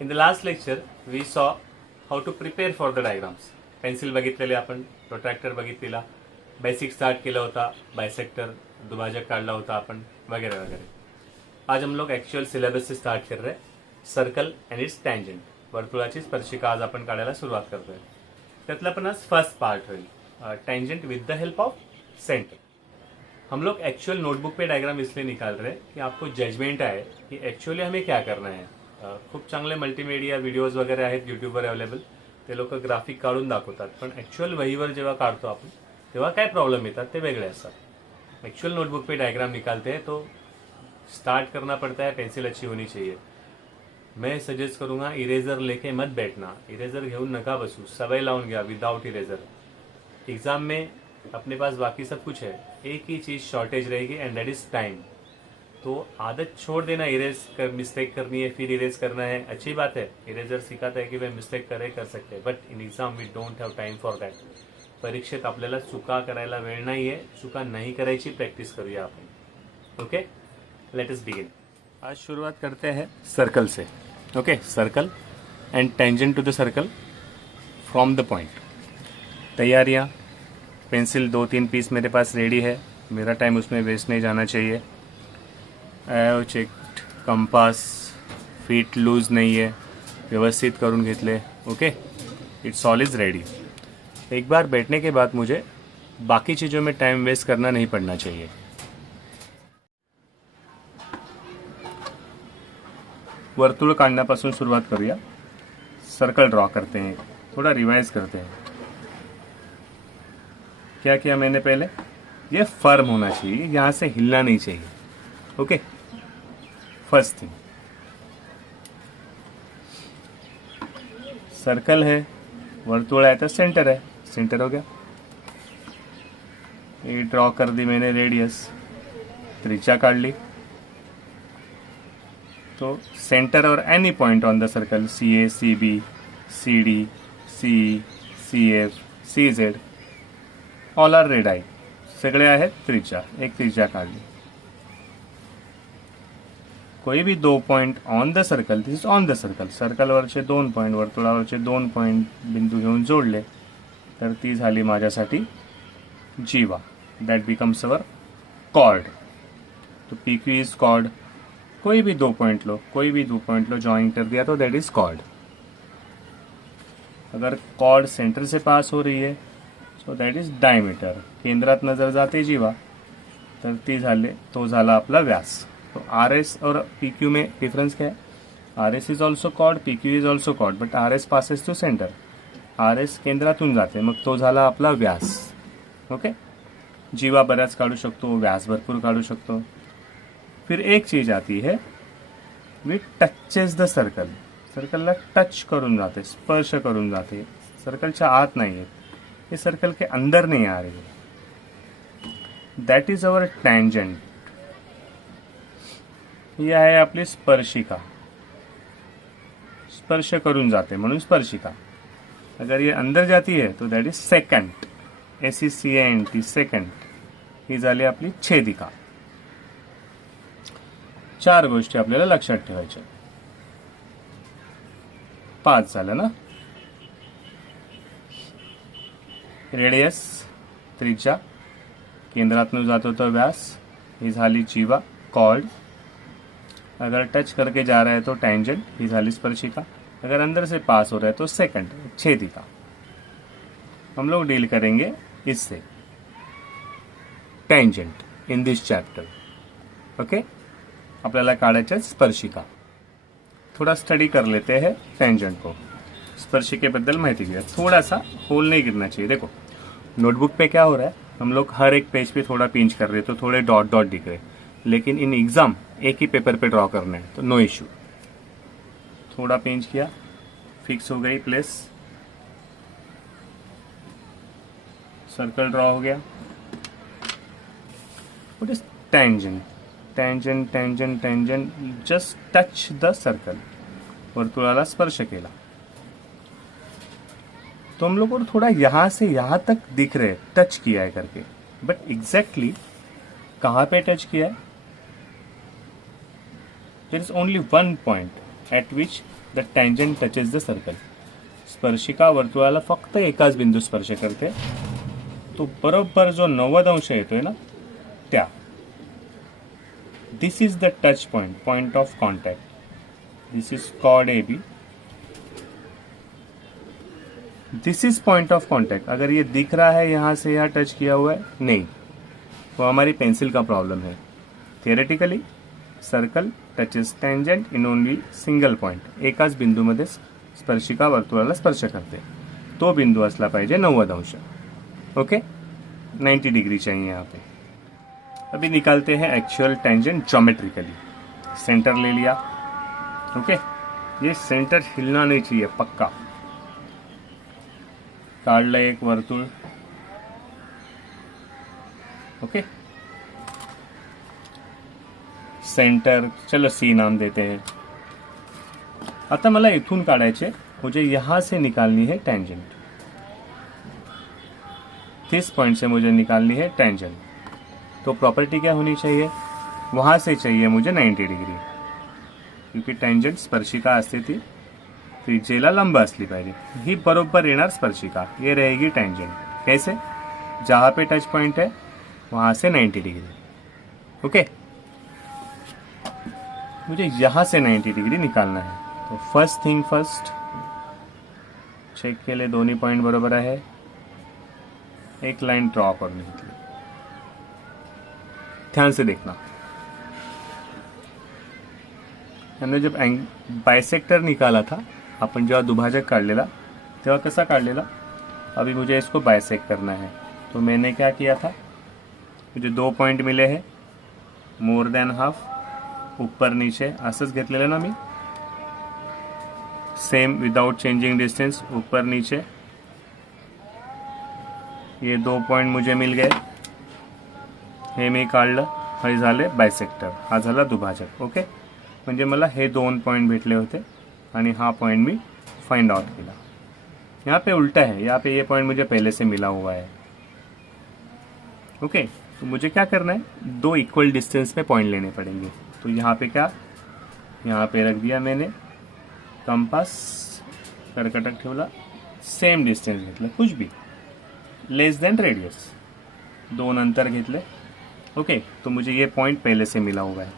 In the last lecture, we saw how to prepare for the diagrams. Pencil बघितलेले आपण, protractor बघितलेला, basic start केला होता, bisector दुभाजक काढला होता आपण, वगैरह वगैरह. आज हम लोग एक्चुअल सिलेबस से स्टार्ट कर रहे हैं. सर्कल एंड इट्स टँजंट, वर्तुळाची स्पर्शिका आज आपण काढायला सुरुवात करतोय. त्यातला पण आज फर्स्ट पार्ट होईल, tangent with the help of centre. हम लोग एक्चुअल नोटबुक पे डायग्राम इसलिए निकाल रहे हैं कि आपको जजमेंट आहे की एक्चुअली हमें क्या करना है. खूप चांगले मल्टीमीडिया व्हिडिओज वगैरे आहेत यूट्यूबवर अवेलेबल, ते लोक ग्राफिक काढून दाखवतात, पण ॲक्च्युअल वहीवर जेव्हा काढतो आपण तेव्हा काय प्रॉब्लेम येतात ते वेगळे असतात. एक्चुअल नोटबुक पे डायग्राम निकालते हैं तो स्टार्ट करना पड़ता है, पेंसिल अच्छी होनी चाहिए. मैं सजेस्ट करूंगा इरेजर लेके मत बैठना, इरेजर घेऊन नका बसू, सवय लावून घ्या विदाउट इरेजर. एग्जाम में अपने पास बाकी सब कुछ है, एक ही चीज़ शॉर्टेज रहेगी एंड दैट इज टाइम. तो आदत छोड़ देना, मिस्टेक करनी है फिर इरेज करना है, अच्छी बात है. इरेजर सिखाता है की भाई मिस्टेक कर सकते हैं, but in exam we don't have time for that. परीक्षेत आपल्याला चुका करायला वेळ नाही आहे, चुका नाही करायची प्रॅक्टिस करूया आपण. Okay, let us begin. आज शुरुआत करते हैं सर्कल से. Okay, circle and tangent to the circle from the point. तैयारियाँ, पेंसिल 2-3 पीस मेरे पास रेडी है, मेरा टाइम उसमें वेस्ट नहीं जाना चाहिए. आय चेक्ड कंपास, फीट लूज नहीं है, व्यवस्थित करून घेतले. Okay, it's all is ready. एक बार बैठने के बाद मुझे बाकी चीज़ों में टाइम वेस्ट करना नहीं पड़ना चाहिए. वर्तुळ काढण्यापासून सुरुवात करूया. सर्कल ड्रॉ करते हैं, थोड़ा रिवाइज करते हैं. क्या किया मैंने पहले, ये फर्म होना चाहिए, यहाँ से हिलना नहीं चाहिए. Okay, first thing. सर्कल है, वर्तुळ है तो सेंटर है, सेंटर हो गया. ये ड्रॉ कर दी मैंने रेडियस, त्रिज्या काढ ली. तो सेंटर और any point on the circle, CA, CB, CD, CE, CF, CZ all are radii, सगळे आहेत त्रिज्या. एक त्रिज्या काढली. कोई भी 2 point on the circle, this is on the circle. सर्कलवरचे 2 पॉइंट, वर्तुळावरचे 2 पॉइंट बिंदू घेऊन जोडले तर ती झाली माझ्यासाठी जीवा. That becomes our chord. तो PQ इज कॉर्ड. कोई भी 2 पॉइंट लो, कोई भी 2 पॉइंट लो, ज्वाइन कर दिया तो दैट इज कॉर्ड. अगर कॉर्ड सेंटर से पास हो रही है सो दैट इज डायमीटर. केंद्रात नजर जाते जीवा तर ती झाले, तो झाला आपला व्यास. तो RS और PQ में डिफरेंस क्या है, RS is also chord, PQ is also chord, but RS passes to centre. RS केंद्रातून जाते, मग तो झाला आपला व्यास. ओके, जीवा बऱ्याच काढू शकतो, व्यास भरपूर काढू शकतो. फिर एक चीज आती है, वी टचेस द सर्कल. सर्कलला टच करून जाते, स्पर्श करून जाते, सर्कलच्या आत नाही आहे, ये सर्कल के अंदर नहीं आ रही है. That is our tangent. ही आहे आपली स्पर्शिका, स्पर्श करून जाते म्हणून स्पर्शिका. अगर ये अंदर जाती है तो that is secant, SECANT, secant. ही झाली आपली छेदिका. 4 गोष्टी आपल्याला लक्षात ठेवायच्या. 5 झालं ना. रेडियस, त्रिज्या, केंद्रातून जातो तो व्यास, ही झाली जीवा, कॉर्ड. अगर टच करके जा रहा है तो टैंजेंट, ही झाली स्पर्शिका. अगर अंदर से पास हो रहा है तो सेकंड, छेदिका. हम लोग डील करेंगे इससे, tangent, in this chapter. Okay, आपल्याला काढायच्या स्पर्शिका. थोड़ा स्टडी कर लेते हैं टैंजेंट को. स्पर्शिकेबद्दल माहिती घेऊया. थोड़ा सा होल नहीं गिरना चाहिए. देखो नोटबुक पे क्या हो रहा है, हम लोग हर एक पेज पे थोड़ा पिंच कर रहे हैं तो थोड़े डॉट डॉट दिख रहे, लेकिन इन एग्जाम एक ही पेपर पे ड्रॉ करना है तो नो इश्यू. थोड़ा पिंच किया, फिक्स हो गई प्लेस, सर्कल ड्रॉ हो गया. What is tangent, tangent, tangent, tangent, just touch the circle. वर्तुळाला स्पर्श केला तो हम लोग को थोड़ा यहां से यहां तक दिख रहे, टच किया है करके, बट एग्जैक्टली कहां पे टच किया है, there is only 1 point. At which the tangent touches the circle. स्पर्शिका वर्तुळाला फक्त एकाच बिंदू स्पर्श करते, तो बरोबर जो 90 अंश येतोय ना त्या. This is the touch point, point of contact. This is chord A B, this is point of contact. अगर ये दिख रहा है यहाँ से यहाँ टच किया हुआ है, नहीं, वो हमारी पेंसिल का प्रॉब्लम है. Theoretically circle touches tangent in only single point. एकाच बिंदूमध्ये स्पर्शिका वर्तुळाला स्पर्श करते. तो बिंदू असला पाहिजे 90 अंश. ओके, 90 डिग्री चाहिए यहाँ पे. अभी निकालते हैं एक्चुअल टैंजेंट ज्योमेट्रिकली. सेंटर ले लिया. ओके, ये सेंटर हिलना नहीं चाहिए, पक्का. काढलं एक वर्तुळ. ओके, सेंटर चलो सी नाम देते हैं. आता मला इथून काढायचे, मुझे यहां से निकालनी है टैंजेंट. किस पॉइंट से मुझे निकालनी है टैंजेंट. तो प्रॉपर्टी क्या होनी चाहिए, वहां से चाहिए मुझे 90 डिग्री, क्योंकि टँजंट स्पर्शिका असते ती त्रिज्येला लंब असली पाहिजे. ही बरोबर येणार स्पर्शिका, ये रहेगी टँजंट. कैसे, जहां पे टच पॉइंट है वहां से 90 डिग्री. ओके, मुझे यहां से 90 डिग्री निकालना है. तो फर्स्ट थिंग फर्स्ट, चेक केले दोन्ही पॉइंट बरोबर आहे. एक लाइन ड्रॉ करनी होती. ध्यान से देखना, हमने जब बाइसेक्टर निकाला था, अपन जेव्हा दुभाजक काढलेला तेव्हा कसा काढलेला. अभी मुझे इसको बाइसेक्ट करना है, तो मैंने क्या किया था, मुझे 2 पॉइंट मिले हैं, मोर देन हाफ, ऊपर नीचे असंच घेतलेलं ना मी. सेम विदाउट चेंजिंग डिस्टेंस, ऊपर नीचे. ये 2 पॉइंट मुझे मिल गए, हे मी काढलं, हे झाले बायसेक्टर, हा झाला दुभाजक. ओके, म्हणजे मला हे 2 पॉइंट भेटले होते आणि हा पॉइंट मी फाइंड आउट किया. यहाँ पे उल्टा है, यहाँ पे ये पॉइंट मुझे पहले से मिला हुआ है. ओके, तो मुझे क्या करना है, 2 इक्वल डिस्टेंस पे पॉइंट लेने पड़ेंगे. तो यहाँ पे क्या, यहाँ पे रख दिया मैंने कंपास, कर्कटक ठेवला, सेम डिस्टेंस घेतलं, कुछ भी लेस देन रेडियस, 2 अंतर घेतले. ओके, तो मुझे ये पॉइंट पहले से मिला हुआ है.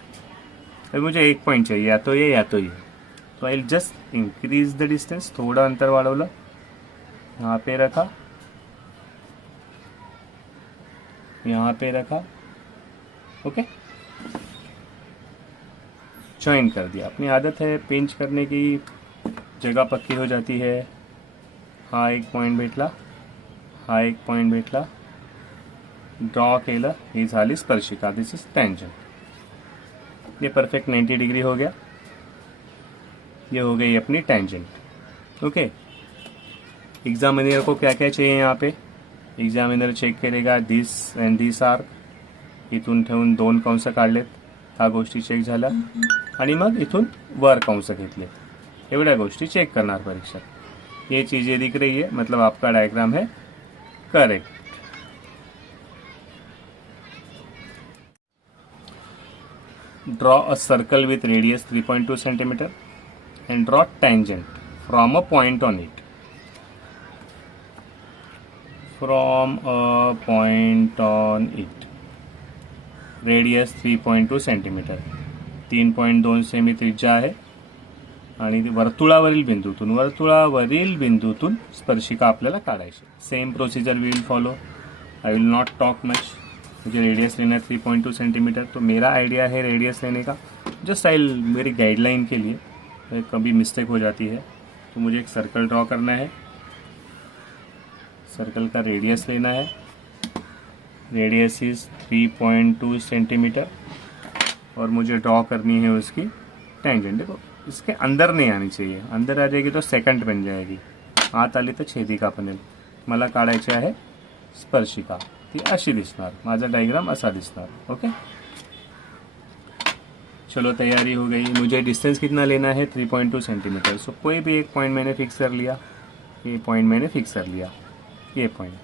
अब मुझे एक पॉइंट चाहिए, या तो ये या तो ये. तो I just increase the distance, थोड़ा अंतर वाढवलं, यहाँ पे रखा, यहाँ पे रखा. ओके, ज्वाइन कर दिया. अपनी आदत है पिंच करने की, जगह पक्की हो जाती है. हा एक पॉइंट भेटला, हा एक पॉइंट भेटला, ड्रॉ केलं, ही झाली स्पर्शिका. This is tangent. ये परफेक्ट 90 डिग्री हो गया. ये हो गई अपनी टँजंट. ओके, एग्जामिनर को क्या क्या चाहिए यहाँ पे, एग्जामिनर चेक करेगा दिस अँड दिस आर्क. इथून ठेवून 2 कंस काढलेत, ह्या गोष्टी चेक झाल्या, आणि मग इथून वर कंस घेतले. एवढ्या गोष्टी चेक करणार परीक्षक. ये चीजें दिख रही है, मतलब आपका डायग्राम है correct. Draw a circle with radius 3.2 cm and draw tangent from a point on it. From a point on it. Radius 3.2 cm. 3.2 सेमी त्रिज्या आहे आणि वर्तुळावरील बिंदूतून स्पर्शिका आपल्याला काढायची. Same procedure we will follow. I will not talk much. मुझे रेडियस लेना है 3.2 सेंटीमीटर. तो मेरा आइडिया है रेडियस लेने का, जस्ट मेरी गाइडलाइन के लिए. कभी मिस्टेक हो जाती है, तो मुझे एक सर्कल ड्रॉ करना है. सर्कल का रेडियस लेना है. रेडियस इज 3.2 सेंटीमीटर और मुझे ड्रॉ करनी है उसकी टैंजेंट. देखो, इसके अंदर नहीं आनी चाहिए, अंदर आ जाएगी तो सेकंड बन जाएगी, आत आली तर छेदिका बनेल. मला काढायची आहे स्पर्शिका. ती अशी दिसणार, माझा डायग्राम असा दिसणार. ओके, चलो तैयारी हो गई. मुझे डिस्टेंस कितना लेना है, 3.2 सेंटीमीटर. सो कोई भी एक पॉइंट मैंने फिक्स कर लिया. ये पॉइंट मैंने फिक्स कर लिया, ये पॉइंट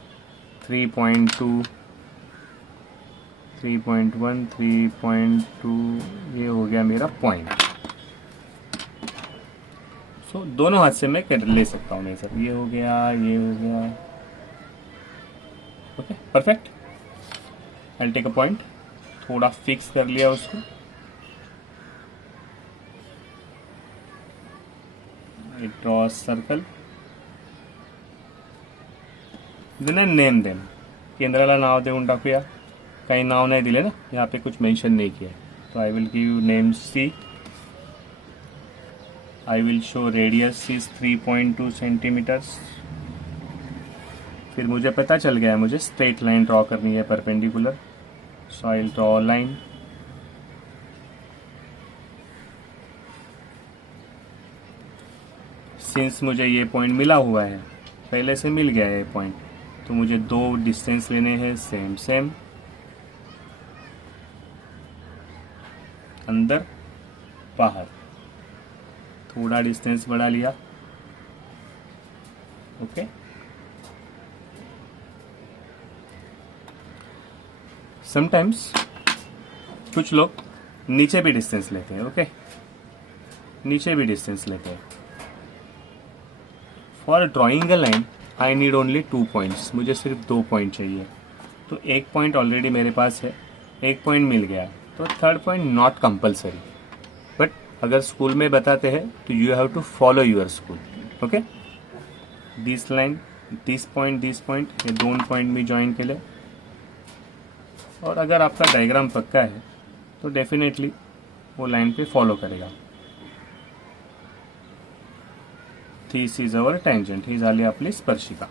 3.2, 3.1, 3.2, ये हो गया मेरा पॉइंट. सो दोनों हाथ से मैं ले सकता हूँ मेजर। ये हो गया, ये हो गया। Okay, perfect. I take a point, थोड़ा फिक्स कर लिया उसको। I draw circle, then I name them. केंद्राला नाव देऊन टाकूया। काही नाव नाही दिले ना, यहाँ पे कुछ मेंशन नहीं किया। तो I will give name C. I will show radius is 3.2 centimetres. फिर मुझे पता चल गया है मुझे स्ट्रेट लाइन ड्रॉ करनी है perpendicular. So I will draw line. Since मुझे ये पॉइंट मिला हुआ है, पहले से मिल गया है ये पॉइंट, तो मुझे दो डिस्टेंस लेने हैं सेम सेम, अंदर बाहर। थोड़ा डिस्टेंस बढ़ा लिया। ओके, समटाइम्स कुछ लोग नीचे भी डिस्टेंस लेते हैं। ओके, नीचे भी डिस्टेंस लेते हैं। For drawing a line I need only 2 points. मुझे सिर्फ 2 पॉइंट चाहिए। तो एक पॉइंट ऑलरेडी मेरे पास है, एक पॉइंट मिल गया, तो third point not compulsory. But अगर स्कूल में बताते हैं तो you have to follow your school. Okay, this line, this point, ये दोन पॉइंट मी ज्वाइन केले। और अगर आपका डायग्राम पक्का है तो डेफिनेटली वो लाइन पे फॉलो करेगा। दिस इज अवर टँजेंट, ही झाली आपली स्पर्शिका।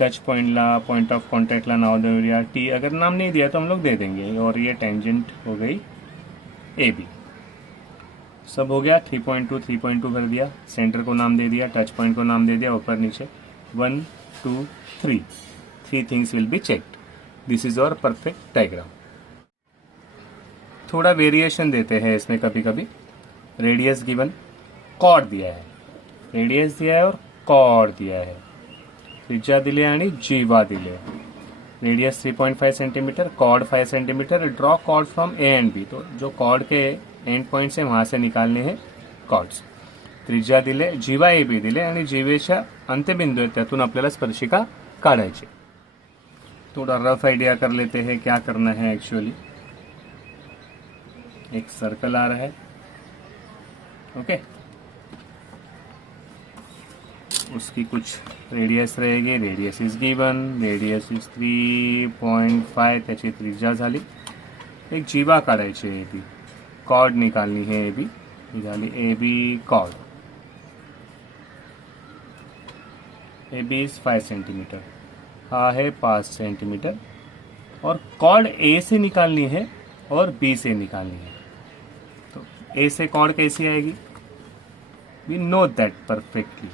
टच पॉइंटला, पॉइंट ऑफ कॉन्टैक्टला नाव देऊया टी। अगर नाम नहीं दिया तो हम लोग दे देंगे। और ये टैंजेंट हो गई ए बी। सब हो गया। 3.2 3.2 कर दिया, सेंटर को नाम दे दिया, टच पॉइंट को नाम दे दिया, ऊपर नीचे 1 2 3 3 things will be checked. This is our perfect diagram. थोड़ा वेरिएशन देते हैं इसमें कभी कभी। रेडियस गिवन, कॉर्ड दिया है, रेडियस दिया है और कॉर्ड दिया है, त्रिज्या दिले आणि जीवा दिले। Radius 3.5 centimetre, chord 5 centimetre. Draw chord from A and B. तो जो कॉर्ड के एंड पॉइंट्स है वहां से निकालने हैं कॉर्ड्स। त्रिज्या दिले, जीवा ए बी दिले आणि जीवेच्या अंत्यबिंदू आहेत त्यातून आपल्याला स्पर्शिका काढायची। थोड़ा रफ आइडिया कर लेते हैं क्या करना है एक्चुअली। एक सर्कल आ रहा है। ओके, उसकी कुछ रेडियस रहेगी। Radius is given, radius is 3.5, त्याची त्रिज्या झाली। एक जीवा काढायची आहे, ए बी कॉर्ड निकालनी है। ए बी ही झाली A B chord. A B is 5 centimetre, हा है 5 सेंटीमीटर। और कॉर्ड ए से निकालनी है और बी से निकालनी है। तो ए से कॉर्ड कैसी आएगी? We know that perfectly.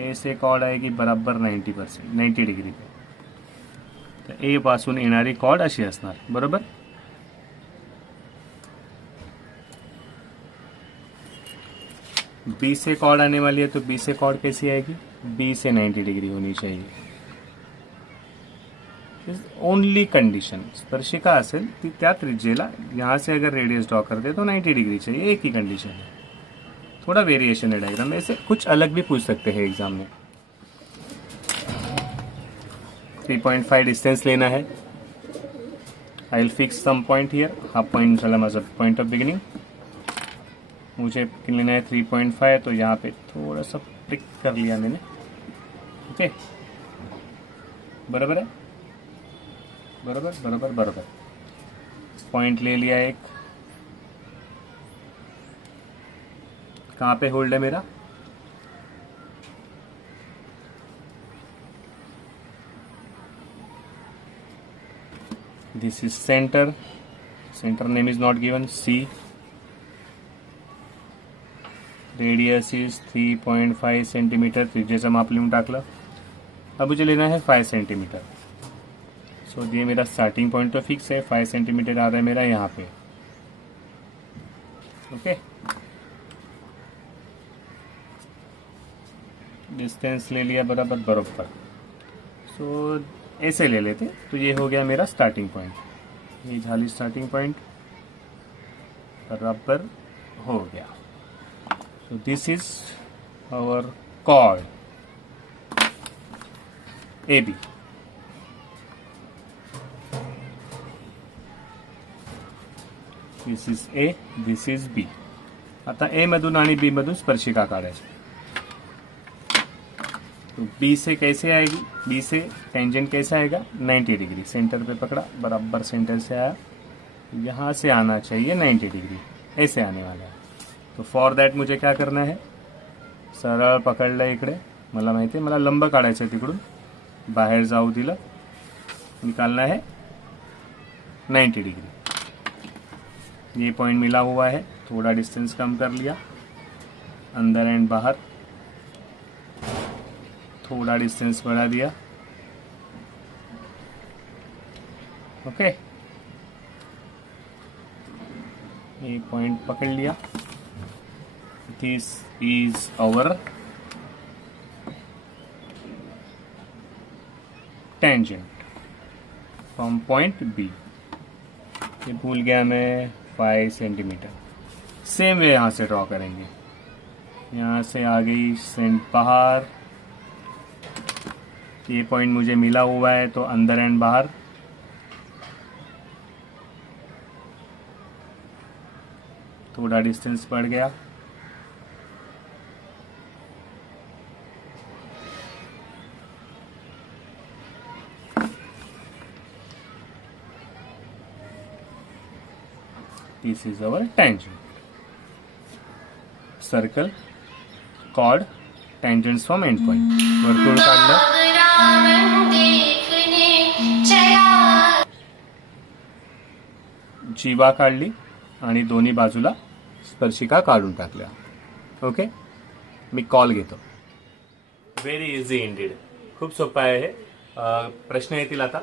A से कॉर्ड आएगी बराबर 90 डिग्री पे। तर ए पासून येणारी कॉर्ड अशी असणार, बरोबर। बी से कॉर्ड आने वाली है, तो बी से कॉर्ड कैसी आएगी? बी से 90 डिग्री होनी चाहिए। ओनली कंडीशन स्पर्शिका असेल ती त्या त्रिज्येला यहाँ से अगर रेडियस ड्रॉ कर दे तो 90 डिग्री चाहिए, एक ही कंडीशन है। थोड़ा वेरिएशन है डायग्राम में, ऐसे कुछ अलग भी पूछ सकते हैं एग्जाम में। 3.5 डिस्टेंस लेना है। I will fix some point here. हा पॉइंट चला माझा पॉइंट ऑफ बिगिनिंग। मुझे लेना है 3.5, तो यहाँ पे थोड़ा सा प्रिक कर लिया मैंने। ओके, बराबर है, बराबर बराबर बराबर। पॉइंट ले लिया एक। कहाँ पे होल्ड है मेरा? This is centre. Centre name is not given. C. Radius is 3.5 centimetre. त्रिज्येचं माप लिहून टाकलं। अब मुझे लेना है 5 सेंटीमीटर। सो ये मेरा स्टार्टिंग पॉइंट तो फिक्स है, 5 सेंटीमीटर आ रहा है मेरा यहाँ पे। ओके, डिस्टेंस ले लिया बराबर बराबर। सो ऐसे ले लेते, तो ये हो गया मेरा स्टार्टिंग पॉइंट। ये झाली स्टार्टिंग पॉइंट, बराबर हो गया। So this is our chord AB. This is A, this is B. आता A मधून आणि B मधून स्पर्शिका काढायची. तो B से कैसे आएगी, B से टेंजेंट कैसे आएगा 90 डिग्री. सेंटर पे पकड़ा, बराबर सेंटर से आया, यहाँ से आना चाहिए 90 डिग्री, ऐसे आने वाला है. तो फॉर दॅट मुझे क्या करना है, सरळ पकडलं इकडे, मला माहिती आहे मला लंब काढायचं आहे, तिकडून बाहेर जाऊ दिलं, निकालना है 90 डिग्री. ये पॉइंट मिला हुआ है, थोड़ा डिस्टेंस कम कर लिया, अंदर एंड बाहर, थोड़ा डिस्टेंस बढ़ा दिया. ओके, ये पॉइंट पकड़ लिया. This is our tangent from point B. ये भूल गया मैं 5 सेंटीमीटर. सेम वे यहाँ से ड्रॉ करेंगे. यहाँ से आ गई सेंट बाहर, ये पॉइंट मुझे मिला हुआ है, तो अंदर एंड बाहर, थोड़ा डिस्टेंस बढ़ गया. This is our tangent. Circle, chord, tangents from end point. वर्तुळ काढलं, जीवा काढली आणि दोन्ही बाजूला स्पर्शिका काढून टाकल्या. ओके, मी कॉल घेतो. Very easy Indeed. खूप सोपं आहे हे. प्रश्न येतील आता,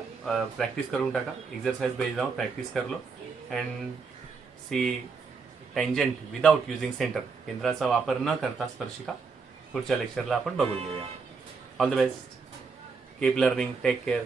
प्रॅक्टिस करून टाका. एक्सरसाइज बेस जाऊन प्रॅक्टिस कर लो and see tangent without using centre. केंद्राचा वापर न करता स्पर्शिका पुढच्या लेक्चरला आपण बघून घेऊया. All the best. Keep learning. Take care.